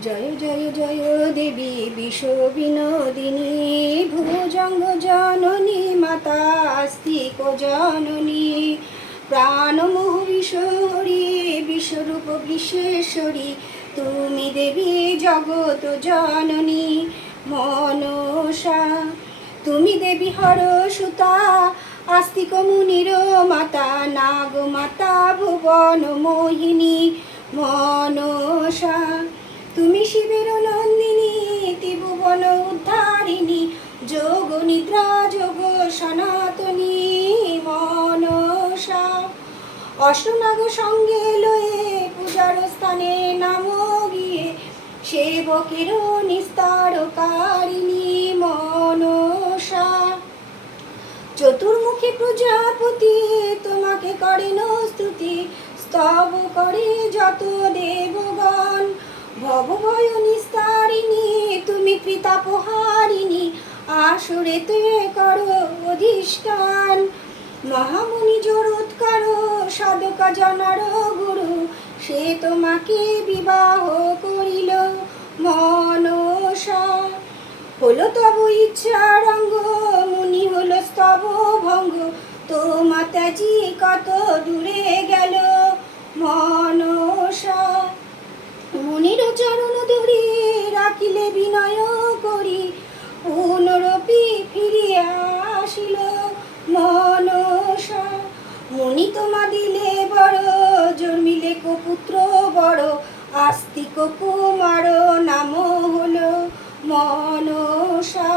জয় জয় জয় দেবী বিশ্ব বিনোদিনী, ভুজঙ্গ জননী মাতা আস্তিক জননী, প্রাণমোহ বিশ্বরী বিশ্বরূপ বিশ্বেশ্বরী, তুমি দেবী জগৎ জননী মনসা। তুমি দেবী হরসুতা আস্তিক মুনির মাতা, নাগ মাতা ভুবন মোহিনী মনসা। তুমি শিবের নন্দিনী ত্রিভুবন উদ্ধারিণী, যোগ নিদ্রা যোগ সনাতনী মনসা। অষ্টনাগ সঙ্গে লয়ে পূজার স্থানে নাম গিয়ে, সেবকের নিস্তারকারিণী মনসা। চতুর্মুখী প্রজাপতি তোমাকে করেন স্তুতি, স্তব করে যত দেবগণ। ভবভয় নিস্তারিণী তুমি কৃতাপহারিণী, আসুরেতে করো অধিষ্ঠান। মহামুনি জড়োৎকার সাধকা জনার গুরু, সে তোমাকে বিবাহ করিল মনসা। হলো তব ইচ্ছারঙ্গ মুনি হলো স্তব ভঙ্গ, তোমা ত্যাজি কত দূরে গেল মনসা। মুনির চরণ ধরি রাখিলে বিনয় করি, পুনরপি ফিরিয়া আসিল মনসা। মুনি তোমা দিলে বড় জন্মিলে পুত্র বড়, আস্তিক কুমার নাম হলো মনসা।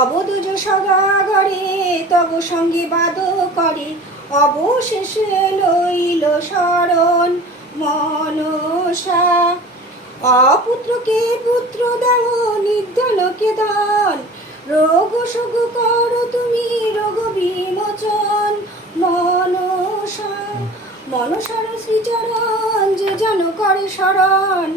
অবধূজ সদাগরে তব সঙ্গে বাদ করে, অবশেষে লইল শরণ মনসা। অপুত্রকে পুত্র দাও নির্ধনকে দান, রোগ শোক করো তুমি রোগ বিমোচন মনসা। মনসার শ্রীচরণ যে যেন করে শরণ,